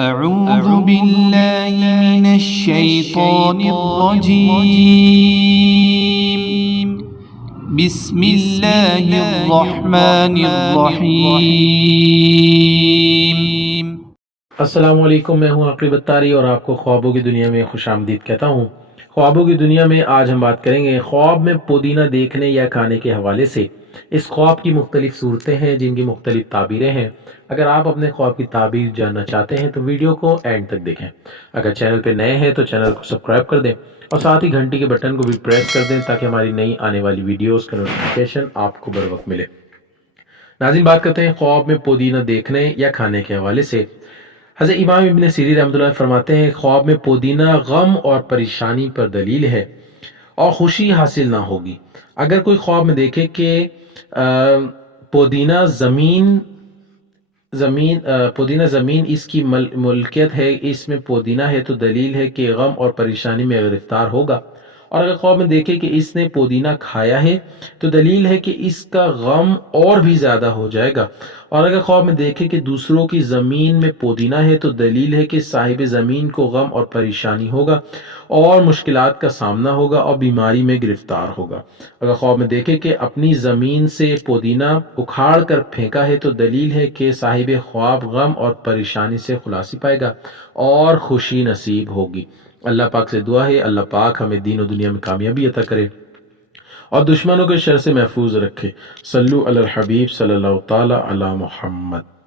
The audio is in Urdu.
أعوذ بالله من الشيطان الرجيم بسم الله الرحمن الرحيم السلام علیکم، میں ہوں عقیل بطاری اور آپ کو خوابوں کی دنیا میں خوش آمدید کہتا ہوں۔ خوابوں کی دنیا میں آج ہم بات کریں گے خواب میں پودینہ دیکھنے یا کھانے کے حوالے سے۔ اس خواب کی مختلف صورتیں ہیں جن کی مختلف تعبیریں ہیں۔ اگر آپ اپنے خواب کی تعبیر جاننا چاہتے ہیں تو ویڈیو کو اینڈ تک دیکھیں۔ اگر چینل پہ نئے ہیں تو چینل کو سبسکرائب کر دیں اور ساتھ ہی گھنٹی کے بٹن کو بھی پریس کر دیں تاکہ ہماری نئی آنے والی ویڈیوز کا نوٹیفیکیشن آپ کو بر وقت ملے۔ ناظرین، بات کرتے ہیں خواب میں پودینہ دیکھنے یا کھانے کے حوالے سے۔ حضرت امام ابن سیرین رحمۃ اللہ فرماتے ہیں خواب میں پودینہ غم اور پریشانی پر دلیل ہے اور خوشی حاصل نہ ہوگی۔ اگر کوئی خواب میں دیکھے کہ پودینہ زمین اس کی ملکیت ہے، اس میں پودینہ ہے، تو دلیل ہے کہ غم اور پریشانی میں گرفتار ہوگا۔ اور اگر خواب میں دیکھے کہ اس نے پودینہ کھایا ہے تو دلیل ہے کہ اس کا غم اور بھی زیادہ ہو جائے گا۔ اور اگر خواب میں دیکھے کہ دوسروں کی زمین میں پودینہ ہے تو دلیل ہے کہ صاحب زمین کو غم اور پریشانی ہوگا اور مشکلات کا سامنا ہوگا اور بیماری میں گرفتار ہوگا۔ اگر خواب میں دیکھے کہ اپنی زمین سے پودینہ اکھاڑ کر پھینکا ہے تو دلیل ہے کہ صاحب خواب غم اور پریشانی سے خلاصی پائے گا اور خوشی نصیب ہوگی۔ اللہ پاک سے دعا ہے اللہ پاک ہمیں دین و دنیا میں کامیابی عطا کرے اور دشمنوں کے شر سے محفوظ رکھے۔ صلو علی الحبیب صلی اللہ تعالی علی محمد۔